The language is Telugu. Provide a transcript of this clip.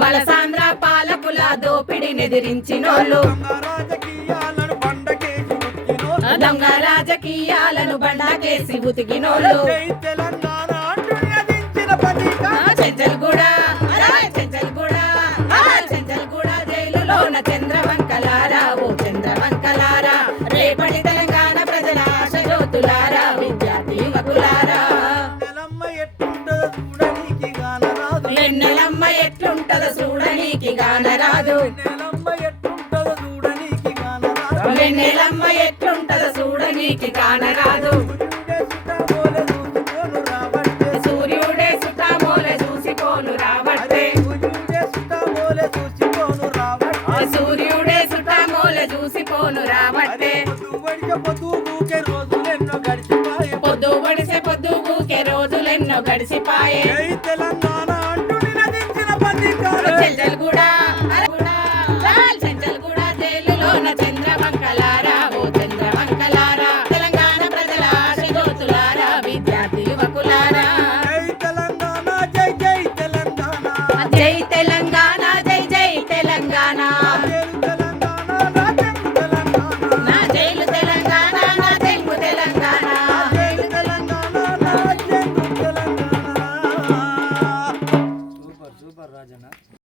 వలసాంధ్ర పాలకుల దోపిడినెదిరించినోళ్ళు దొంగ రాజకీయాలను బండకేసి ఉతికినోళ్ళు చెంచల్గూడ జైలులోన చంద్రవంకలారా ఓ చంద్రవంకలారా రేపటి తెలంగాణ ప్రజల ఆశ జ్యోతులారా విద్యార్థి యువకులారా వెన్నెలమ్మ ఎట్లుంటదో చూడనీకి గానరాదు వెన్నెలమ్మ ఎట్లుంటదో చూడనీకి కానరాదు సూర్యుడే సుతామోలే చూసిపోను రాబట్టే సూర్యుడే సుతామోలే చూసిపోను రాబట్టే పొద్దు పడిసే పొద్దు గూకే రోజులెన్నో గడిసిపాయే చెంచల్గూడ జైలులోన చంద్రవంకలారా ఓ చంద్రవంకలారా తెలంగాణ ప్రజల ఆశ జ్యోతులారా విద్యార్థి యువకులారా జై తెలంగాణ